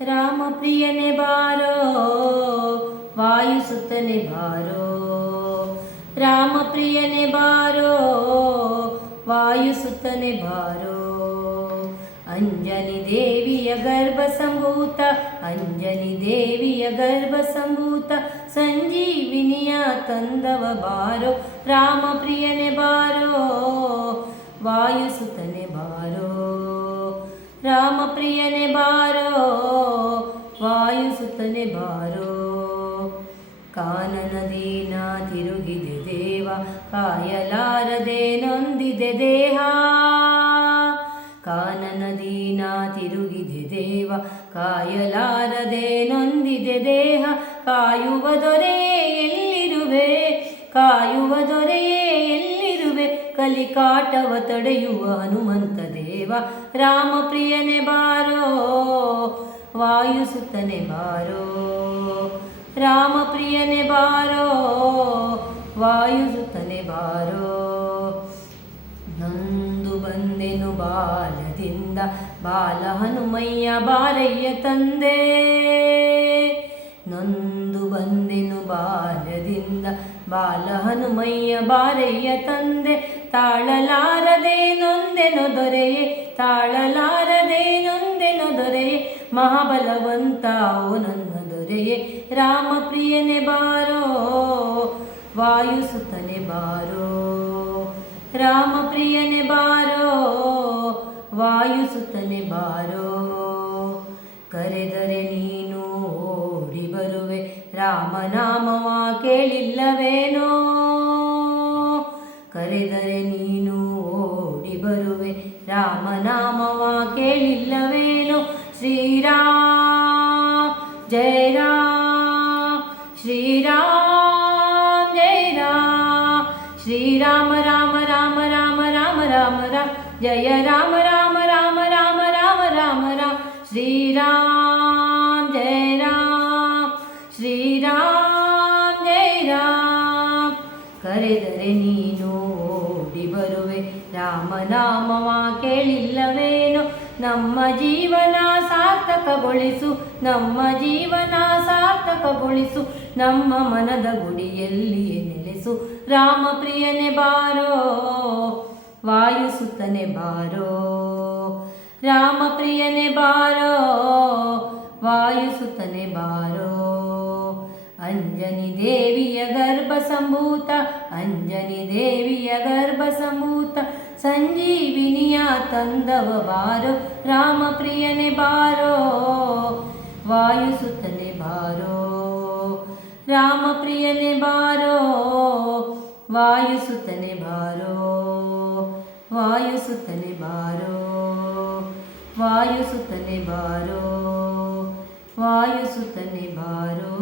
ರಾಮಪ್ರಿಯನೆ ಬಾರೋ ವಾಯುಸುತನೆ ಬಾರೋ ರಾಮಪ್ರಿಯನೆ ಬಾರೋ ವಾಯುಸುತನೆ ಬಾರೋ ಅಂಜನಿ ದೇವಿಯ ಗರ್ಭ ಸಂಭೂತ ಅಂಜನಿ ದೇವಿಯ ಗರ್ಭ ಸಂಭೂತ ಸಂಜೀವಿನಿಯ ತಂದವ ಬಾರೋ ರಾಮಪ್ರಿಯನೆ ಬಾರೋ ವಾಯುಸುತನೆ ಬಾರೋ ರಾಮಪ್ರಿಯನೆ ಬಾರೋ ವಾಯುಸುತನೆ ಬಾರೋ ಕಾನನದೀನ ತಿರುಗಿದೆ ದೇವ ಕಾಯಲಾರದೆ ನೊಂದಿದೆ ದೇಹ ಕಾನನದೀನ ತಿರುಗಿದೆ ದೇವ ಕಾಯಲಾರದೆ ನೊಂದಿದೆ ದೇಹ ಕಾಯುವ ದೊರೆಯೇ ಎಲ್ಲಿರುವೆ ಕಾಯುವ ದೊರೆಯೇ ಎಲ್ಲಿರುವೆ ಕಲಿಕಾಟವ ತಡೆಯುವ ಹನುಮಂತ ದೇವ ರಾಮಪ್ರಿಯನೆ ಬಾರೋ ವಾಯುಸುತನೆ ಬಾರೋ ರಾಮಪ್ರಿಯನೆ ಬಾರೋ ವಾಯುಸುತನೆ ಬಾರೋ ನೊಂದು ಬಂದೆನು ಬಾಲದಿಂದ ಬಾಲ ಹನುಮಯ್ಯ ಬಾರಯ್ಯ ತಂದೆ ನೊಂದು ಬಂದೆನು ಬಾಲ್ಯದಿಂದ ಬಾಲ ಹನುಮಯ್ಯ ಬಾರಯ್ಯ ತಂದೆ ತಾಳಲಾರದೆ ನೊಂದೆನು ದೊರೆಯೇ ತಾಳಲಾರದೆ ನೊಂದೆನು ದೊರೆಯೇ ಮಹಾಬಲವಂತ ಓ ನನ್ನ ದೊರೆಯೇ ರಾಮಪ್ರಿಯನೆ ಬಾರೋ ವಾಯುಸುತನೆ ಬಾರೋ ರಾಮಪ್ರಿಯನೆ ಬಾರೋ ವಾಯುಸುತನೆ ಬಾರೋ ಕರೆದರೆ ನೀನು ಓಡಿ ಬರುವೆ ರಾಮನಾಮವ ಕೇಳಿಲ್ಲವೇನೋ ಕರೆದರೆ ನೀನು ಓಡಿ ಬರುವೆ ರಾಮನಾಮವ ಕೇಳಿಲ್ಲವೇನೋ ಶ್ರೀರಾಮ್ ಜಯ ರಾಮ್ ಶ್ರೀರಾಮ್ ಜಯ ರಾಮ್ ಶ್ರೀರಾಮ ರಾಮ ರಾಮ ರಾಮ ರಾಮ ರಾಮ ರಾಮ ಜಯ ರಾಮ ರಾಮ ರಾಮ ರಾಮ ರಾಮ ರಾಮ ರಾಮ ಶ್ರೀರಾಮ್ ಜಯ ರಾಮ್ ಶ್ರೀರಾಮ್ ಜಯ ರಾಮ್ ಕರೆದರೆ ನೀನು ಓಡಿ ಬರುವೆ ರಾಮನಾಮವ ಕೇಳಿಲ್ಲವೇನೋ ನಮ್ಮ ಜೀವನ ಸಾರ್ಥಕಗೊಳಿಸು ನಮ್ಮ ಜೀವನ ಸಾರ್ಥಕಗೊಳಿಸು ನಮ್ಮ ಮನದ ಗುಡಿಯಲ್ಲಿಯೇ ನೆಲೆಸು ರಾಮಪ್ರಿಯನೆ ಬಾರೋ ವಾಯುಸುತನೆ ಬಾರೋ ರಾಮಪ್ರಿಯನೆ ಬಾರೋ ವಾಯುಸುತನೆ ಬಾರೋ ಅಂಜನಿ ದೇವಿಯ ಗರ್ಭ ಸಂಭೂತ ಅಂಜನಿ ದೇವಿಯ ಗರ್ಭ ಸಂಭೂತ ಸಂಜೀವಿನಿಯ ತಂದವ ಬಾರೋ ರಾಮಪ್ರಿಯನೆ ಬಾರೋ ವಾಯುಸುತನೆ ಬಾರೋ ರಾಮಪ್ರಿಯನೆ ಬಾರೋ ವಾಯುಸುತನೆ ಬಾರೋ ವಾಯುಸುತನೆ ಬಾರೋ ವಾಯುಸುತನೆ ಬಾರೋ ವಾಯುಸುತನೆ ಬಾರೋ